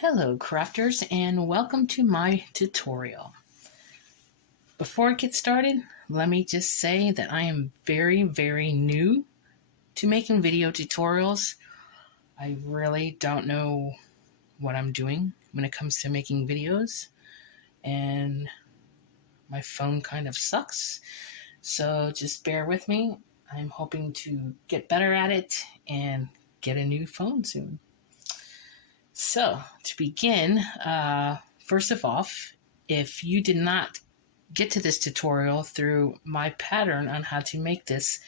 Hello crafters, and welcome to my tutorial. Before I get started, let me just say that I am very new to making video tutorials. I really don't know what I'm doing when it comes to making videos, and my phone kind of sucks, so just bear with me. I'm hoping to get better at it and get a new phone soon. So, to begin, first of all, if you did not get to this tutorial through my pattern on how to make this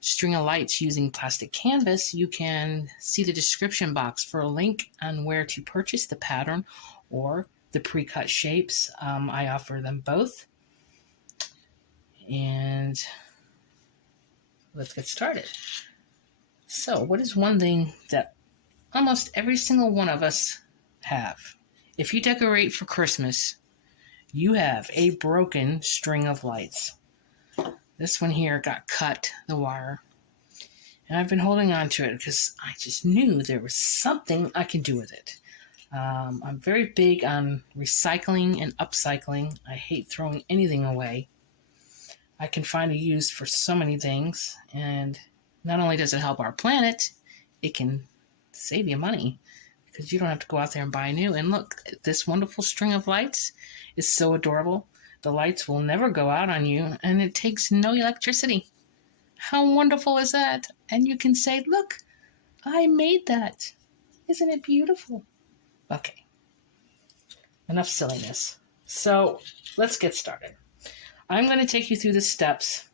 string of lights using plastic canvas, you can see the description box for a link on where to purchase the pattern or the pre-cut shapes. I offer them both. And let's get started. So, what is one thing that almost every single one of us have? If you decorate for Christmas, you have a broken string of lights. This one here got cut, the wire, and I've been holding on to it because I just knew there was something I can do with it. I'm very big on recycling and upcycling. I hate throwing anything away. I can find a use for so many things, and not only does it help our planet, it can save you money because you don't have to go out there and buy new. And look, this wonderful string of lights is so adorable. The lights will never go out on you, and it takes no electricity. How wonderful is that? And you can say, look, I made that. Isn't it beautiful? Okay, enough silliness. So let's get started. I'm going to take you through the steps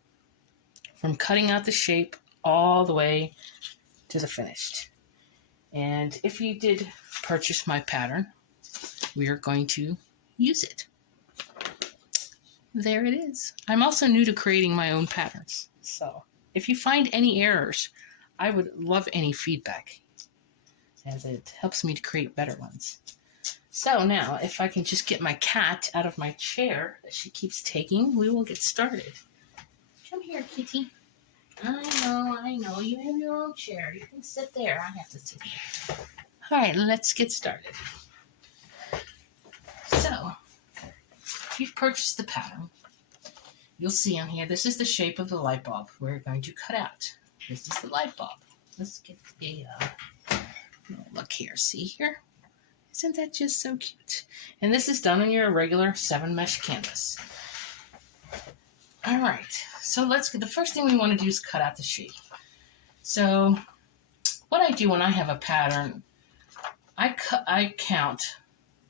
from cutting out the shape all the way to the finished. And if you did purchase my pattern, we are going to use it. There it is. I'm also new to creating my own patterns. So if you find any errors, I would love any feedback, as it helps me to create better ones. So now, if I can just get my cat out of my chair that she keeps taking, we will get started. Come here, kitty. I know. You have your own chair. You can sit there. I have to sit here. All right, let's get started. So, if you've purchased the pattern, you'll see on here, this is the shape of the light bulb we're going to cut out. This is the light bulb. Let's get a look here. See here? Isn't that just so cute? And this is done on your regular 7-mesh canvas. All right, so the first thing we want to do is cut out the shape. So what I do when I have a pattern, I count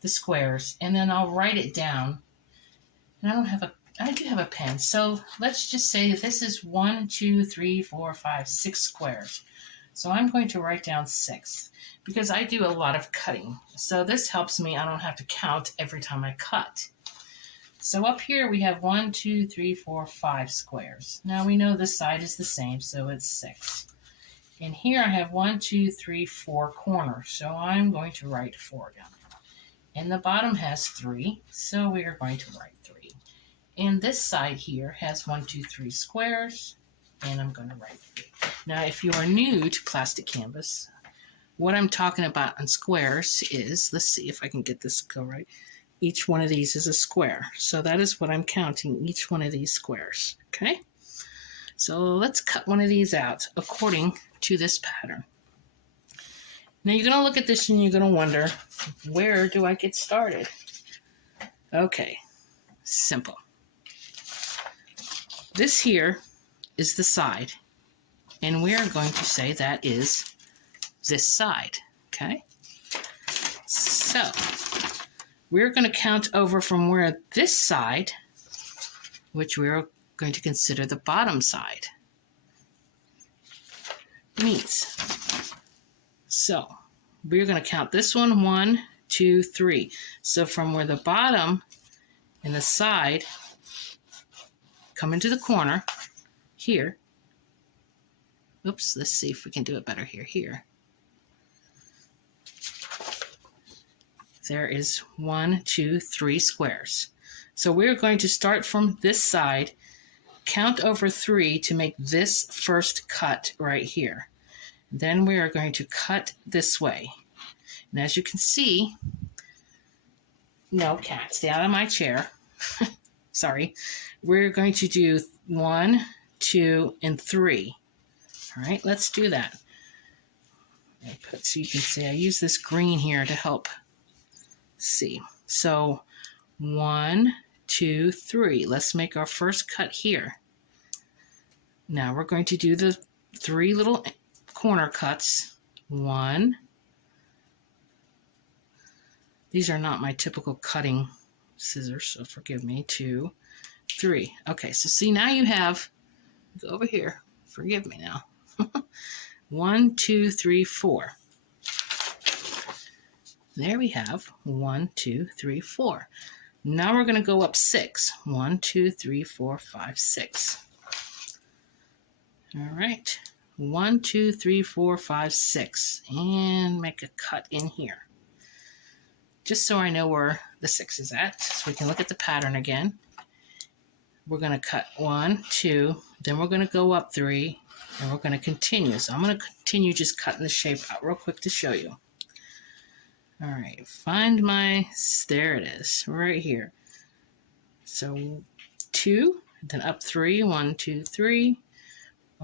the squares and then I'll write it down. And I do have a pen. So let's just say this is 1, 2, 3, 4, 5, 6 squares. So I'm going to write down 6 because I do a lot of cutting. So this helps me. I don't have to count every time I cut. So up here we have 1, 2, 3, 4, 5 squares. Now we know this side is the same, so it's 6. And here I have 1, 2, 3, 4 corners, so I'm going to write 4 down. And the bottom has 3, so we are going to write 3. And this side here has 1, 2, 3 squares, and I'm going to write 3. Now if you are new to plastic canvas, what I'm talking about on squares is, let's see if I can get this to go right. Each one of these is a square. So that is what I'm counting, each one of these squares. Okay? So let's cut one of these out according to this pattern. Now you're going to look at this and you're going to wonder, where do I get started? Okay, simple. This here is the side, and we are going to say that is this side. Okay? So we're going to count over from where this side, which we're going to consider the bottom side, meets. So we're going to count this one, 1, 2, 3. So from where the bottom and the side come into the corner here. Oops, let's see if we can do it better here. There is 1, 2, 3 squares. So we're going to start from this side, count over 3 to make this first cut right here. Then we are going to cut this way. And as you can see, no, cat, stay out of my chair. Sorry. We're going to do 1, 2, and 3. All right, let's do that. So you can see I use this green here to help see. So 1, 2, 3. Let's make our first cut here. Now we're going to do the 3 little corner cuts. 1. These are not my typical cutting scissors, so forgive me. 2, 3. Okay, so see, now you have, go over here, forgive me now. 1, 2, 3, 4. There we have 1, 2, 3, 4. Now we're going to go up 6. 1, 2, 3, 4, 5, 6. All right. 1, 2, 3, 4, 5, 6. And make a cut in here. Just so I know where the 6 is at, so we can look at the pattern again. We're going to cut 1, 2, then we're going to go up 3, and we're going to continue. So I'm going to continue just cutting the shape out real quick to show you. All right, find my, there it is, right here. So 2, then up 3, 1, 2, 3,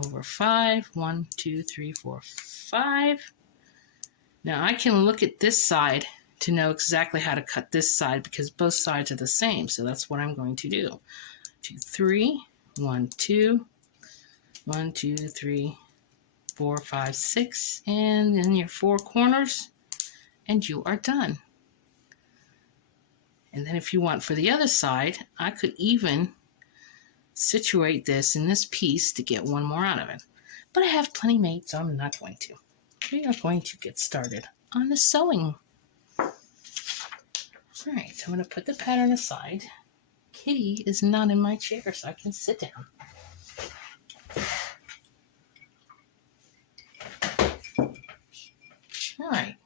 over 5, 1, 2, 3, 4, 5. Now I can look at this side to know exactly how to cut this side because both sides are the same. So that's what I'm going to do. 2, 3, 1, 2, 1, 2, 3, 4, 5, 6, and then your 4 corners, and you are done. And then if you want for the other side, I could even situate this in this piece to get one more out of it. But I have plenty made, so I'm not going to. We are going to get started on the sewing. All right, so I'm going to put the pattern aside. Kitty is not in my chair, so I can sit down. All right,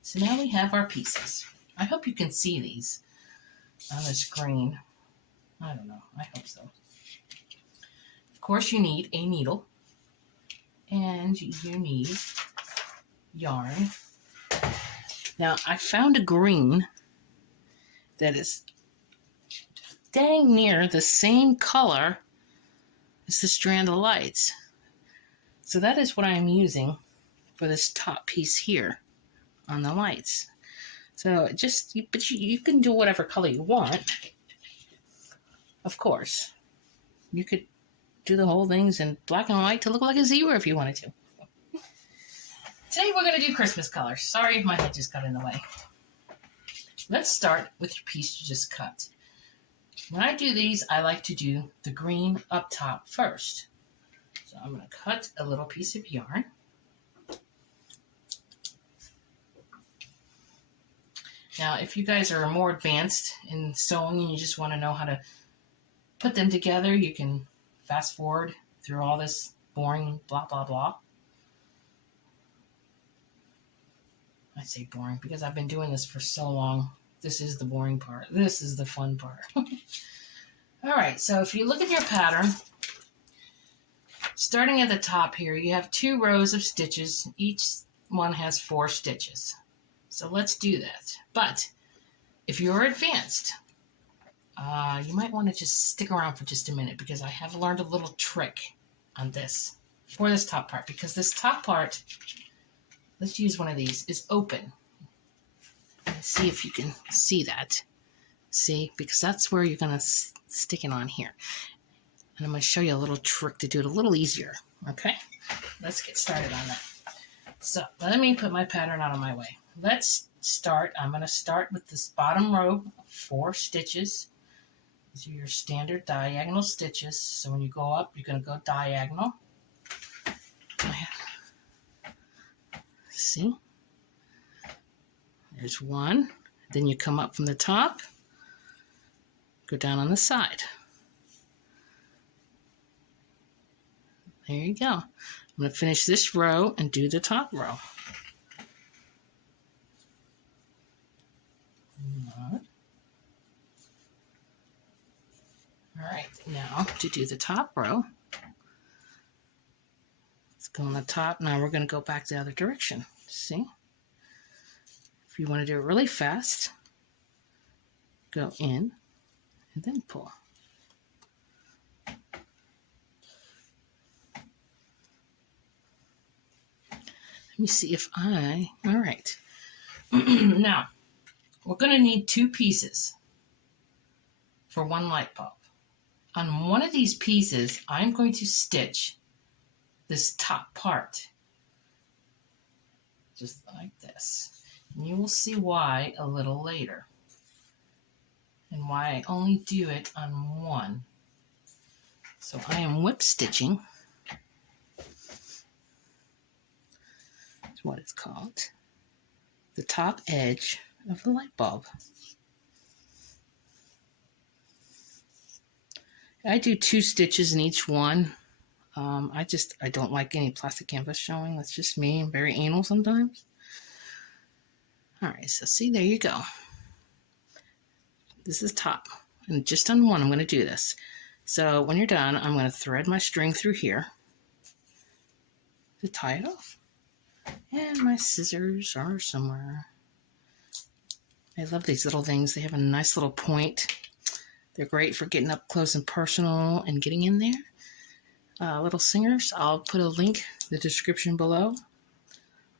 so now we have our pieces. I hope you can see these on the screen. I don't know, I hope so. Of course, you need a needle, and you need yarn. Now, I found a green that is dang near the same color as the Strand of Lights. So that is what I'm using for this top piece here on the lights. So just, but you can do whatever color you want. Of course, you could do the whole things in black and white to look like a zebra if you wanted to. Today we're going to do Christmas colors. Sorry if my head just got in the way. Let's start with your piece you just cut. When I do these, I like to do the green up top first. So I'm going to cut a little piece of yarn. Now, if you guys are more advanced in sewing and you just want to know how to put them together, you can fast forward through all this boring blah, blah, blah. I say boring because I've been doing this for so long. This is the boring part. This is the fun part. All right, so if you look at your pattern, starting at the top here, you have 2 rows of stitches. Each one has 4 stitches. So let's do that. But if you're advanced, you might want to just stick around for just a minute because I have learned a little trick on this for this top part. Because this top part, let's use one of these, is open. Let's see if you can see that. See, because that's where you're going to stick it on here. And I'm going to show you a little trick to do it a little easier. Okay, let's get started on that. So let me put my pattern out of my way. Let's start. I'm going to start with this bottom row, 4 stitches. These are your standard diagonal stitches. So when you go up, you're going to go diagonal. See? There's 1. Then you come up from the top, go down on the side. There you go. I'm going to finish this row and do the top row. All right, now to do the top row, let's go on the top. Now we're going to go back the other direction. See? If you want to do it really fast, go in and then pull. Let me see if all right. Now, we're going to need 2 pieces for 1 light bulb. On one of these pieces, I'm going to stitch this top part, just like this. And you will see why a little later, and why I only do it on one. So I am whip stitching. That's what it's called. The top edge of the light bulb. I do 2 stitches in each one. I don't like any plastic canvas showing. That's just me. I'm very anal sometimes. All right, so see, there you go. This is top. And just on one, I'm going to do this. So when you're done, I'm going to thread my string through here to tie it off. And my scissors are somewhere. I love these little things. They have a nice little point. They're great for getting up close and personal and getting in there. Little singers. I'll put a link in the description below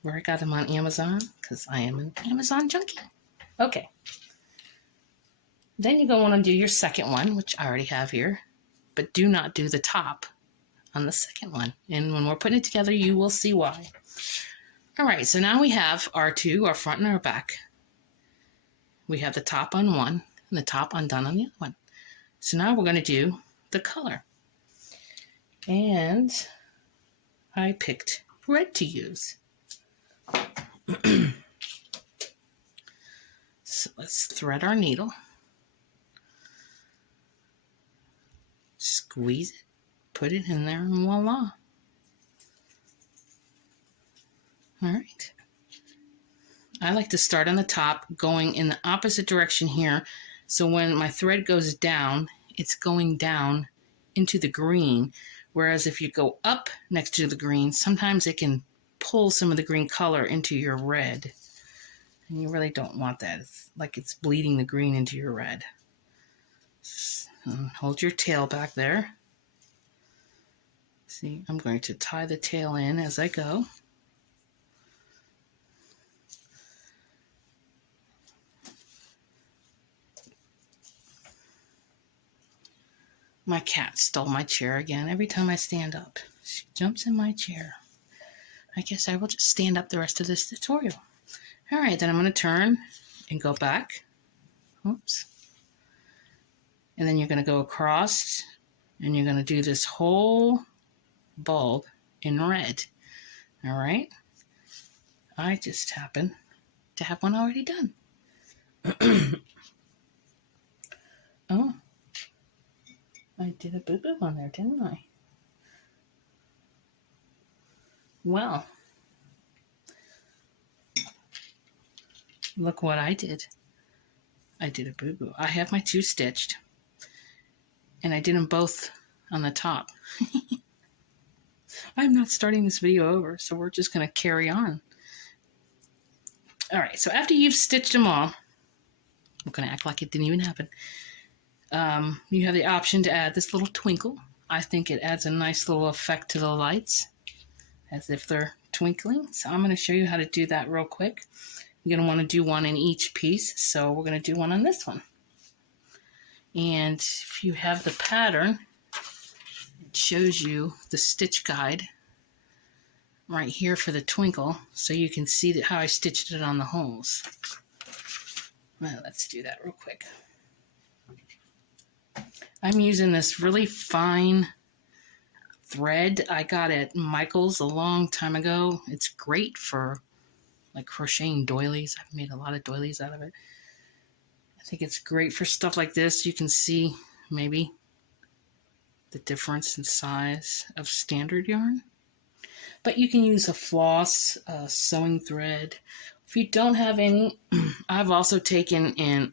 where I got them on Amazon, because I am an Amazon junkie. Okay. Then you're going to want to do your second one, which I already have here, but do not do the top on the second one. And when we're putting it together, you will see why. All right, so now we have our 2, our front and our back. We have the top on one and the top undone on the other one. So now we're going to do the color. And I picked red to use. So let's thread our needle. Squeeze it, put it in there, and voila. All right. I like to start on the top, going in the opposite direction here. So when my thread goes down, it's going down into the green. Whereas if you go up next to the green, sometimes it can pull some of the green color into your red. And you really don't want that. It's like it's bleeding the green into your red. Hold your tail back there. See, I'm going to tie the tail in as I go. My cat stole my chair again. Every time I stand up, she jumps in my chair. I guess I will just stand up the rest of this tutorial. All right, then I'm going to turn and go back. Oops. And then you're going to go across, and you're going to do this whole bulb in red. All right? I just happen to have one already done. Oh. I did a boo-boo on there, didn't I? Well, look what I did. I did a boo-boo. I have my 2 stitched, and I did them both on the top. I'm not starting this video over, so we're just going to carry on. All right, so after you've stitched them all, I'm going to act like it didn't even happen. You have the option to add this little twinkle. I think it adds a nice little effect to the lights, as if they're twinkling. So I'm going to show you how to do that real quick. You're going to want to do one in each piece, so we're going to do one on this one. And if you have the pattern, it shows you the stitch guide right here for the twinkle, so you can see how I stitched it on the holes. Well, let's do that real quick. I'm using this really fine thread I got at Michael's a long time ago. It's great for like crocheting doilies. I've made a lot of doilies out of it. I think it's great for stuff like this. You can see maybe the difference in size of standard yarn. But you can use a floss, a sewing thread. If you don't have any, I've also taken and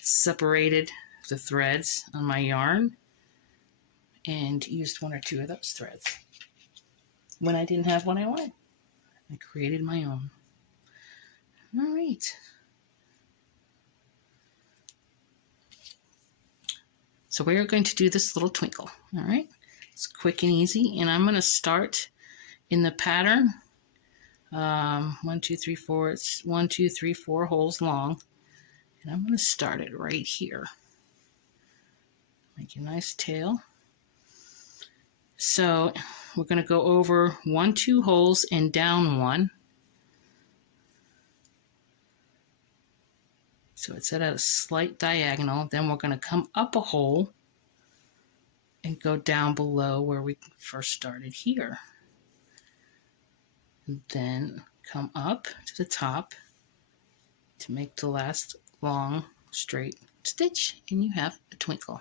separated the threads on my yarn and used 1 or 2 of those threads. When I didn't have what I wanted, I created my own. All right. So we're going to do this little twinkle. All right. It's quick and easy. And I'm going to start in the pattern. 1, 2, 3, 4. It's 1, 2, 3, 4 holes long. And I'm going to start it right here. Make a nice tail. So we're going to go over 1, 2 holes and down 1. So it's at a slight diagonal. Then we're going to come up a hole and go down below where we first started here. And then come up to the top to make the last long straight stitch, and you have a twinkle.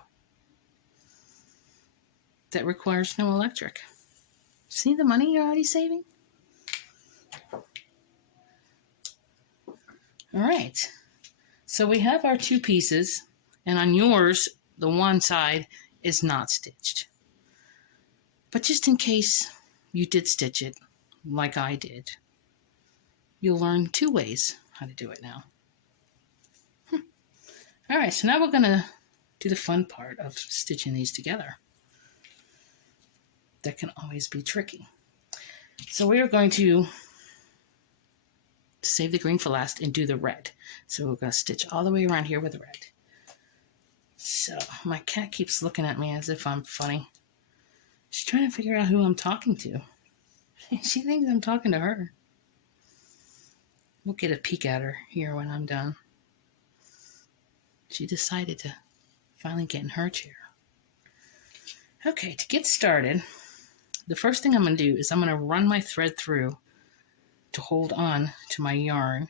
That requires no electric. See the money you're already saving? All right. So we have our 2 pieces, and on yours, the one side is not stitched. But just in case you did stitch it, like I did, you'll learn 2 ways how to do it now. All right, so now we're going to do the fun part of stitching these together. That can always be tricky. So we are going to save the green for last and do the red. So we're going to stitch all the way around here with red. So my cat keeps looking at me as if I'm funny. She's trying to figure out who I'm talking to. She thinks I'm talking to her. We'll get a peek at her here when I'm done. She decided to finally get in her chair. Okay, to get started, the first thing I'm going to do is I'm going to run my thread through to hold on to my yarn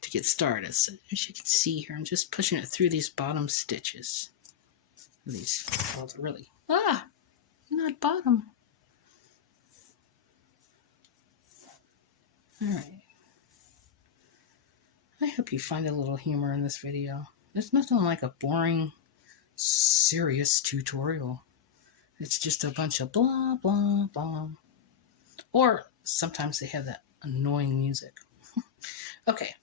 to get started. So as you can see here, I'm just pushing it through these bottom stitches. These, well, really, not bottom. All right. I hope you find a little humor in this video. There's nothing like a boring, serious tutorial. It's just a bunch of blah, blah, blah. Or sometimes they have that annoying music. Okay.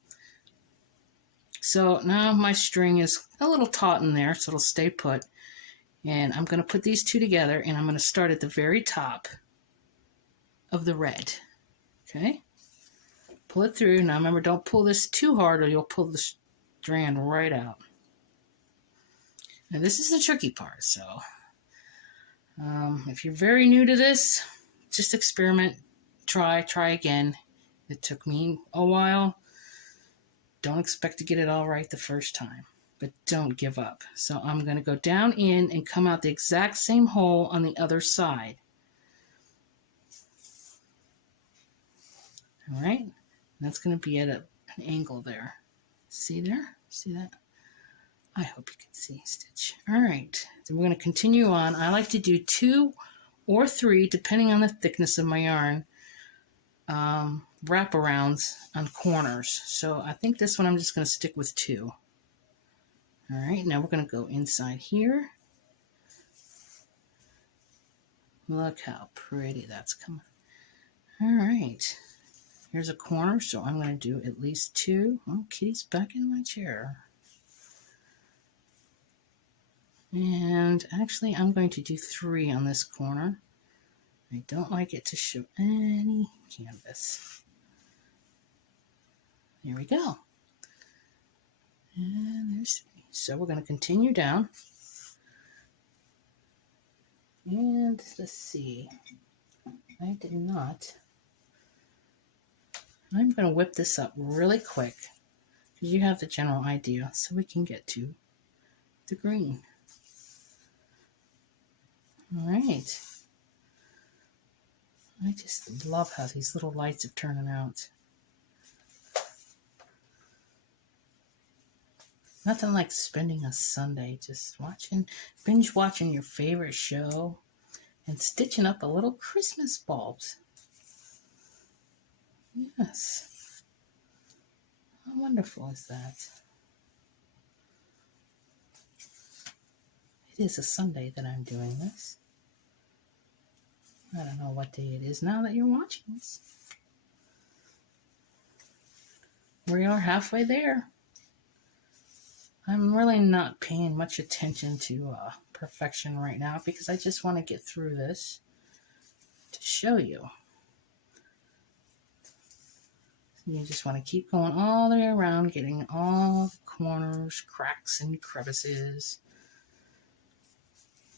So now my string is a little taut in there, so it'll stay put. And I'm going to put these 2 together, and I'm going to start at the very top of the red. Okay? Pull it through. Now remember, don't pull this too hard or you'll pull the strand right out. Now this is the tricky part, so if you're very new to this, just experiment, try again. It took me a while. Don't expect to get it all right the first time, but don't give up. So I'm going to go down in and come out the exact same hole on the other side. All right, that's going to be at an angle there. See there? See that? I hope you can see stitch. All right, so we're going to continue on. I like to do 2 or 3, depending on the thickness of my yarn, wraparounds on corners. So I think this one I'm just going to stick with 2. All right, now we're going to go inside here. Look how pretty that's coming. All right, here's a corner, so I'm going to do at least 2. Oh, Kitty's back in my chair. And actually, I'm going to do 3 on this corner. I don't like it to show any canvas. There we go. And there's 3. So we're going to continue down. And let's see. I did not. I'm going to whip this up really quick because you have the general idea so we can get to the green. All right. I just love how these little lights are turning out. Nothing like spending a Sunday just binge watching your favorite show and stitching up a little Christmas bulbs. Yes. How wonderful is that? It is a Sunday that I'm doing this. I don't know what day it is now that you're watching this. we are halfway there. I'm really not paying much attention to perfection right now because I just want to get through this to show you. You just want to keep going all the way around, getting all the corners, cracks, and crevices.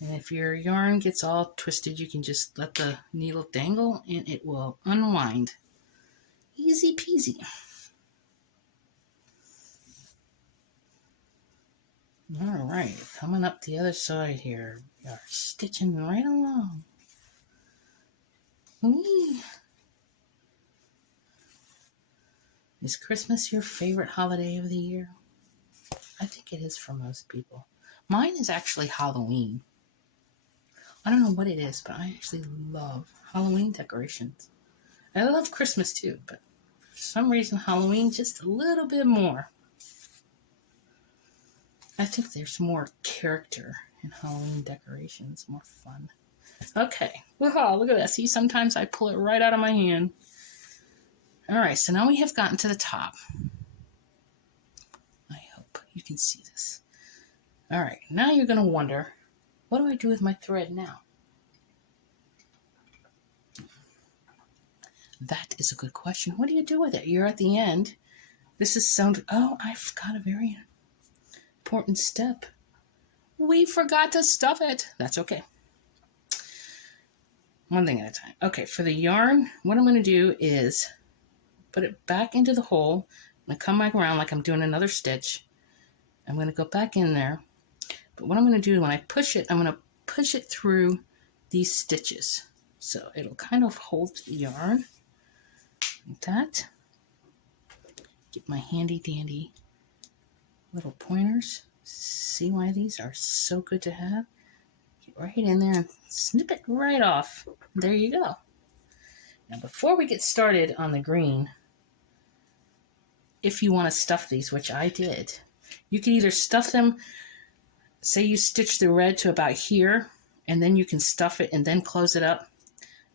And if your yarn gets all twisted, you can just let the needle dangle and it will unwind. Easy peasy. All right, coming up the other side here. We are stitching right along. Whee! Is Christmas your favorite holiday of the year? I think it is for most people. Mine is actually Halloween. I don't know what it is, but I actually love Halloween decorations. I love Christmas too, but for some reason Halloween just a little bit more. I think there's more character in Halloween decorations, more fun. Okay, whoa, look at that. See, sometimes I pull it right out of my hand. All right, so now we have gotten to the top. I hope you can see this. All right, now you're going to wonder, what do I do with my thread now? That is a good question. What do you do with it? You're at the end. This is oh, I forgot a very important step. We forgot to stuff it. That's okay. One thing at a time. Okay, for the yarn, what I'm going to do is put it back into the hole. I'm going to come back around like I'm doing another stitch. I'm going to go back in there. But what I'm going to do when I push it, I'm going to push it through these stitches. So it'll kind of hold the yarn like that. Get my handy dandy little pointers. See why these are so good to have? Get right in there and snip it right off. There you go. Now before we get started on the green, if you want to stuff these, which I did, you can either stuff them, say you stitch the red to about here, and then you can stuff it and then close it up.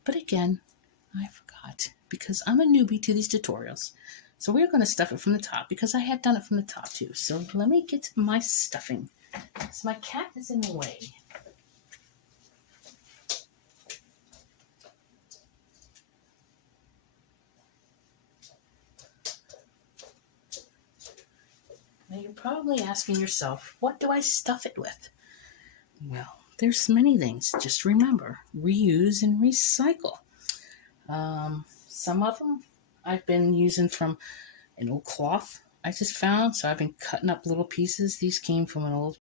But again, I forgot because I'm a newbie to these tutorials. So we're going to stuff it from the top because I have done it from the top too. So let me get to my stuffing. So my cat is in the way. Now you're probably asking yourself, what do I stuff it with? Well, there's many things. Just remember, reuse and recycle. Some of them I've been using from an old cloth I just found, so I've been cutting up little pieces. These came from an old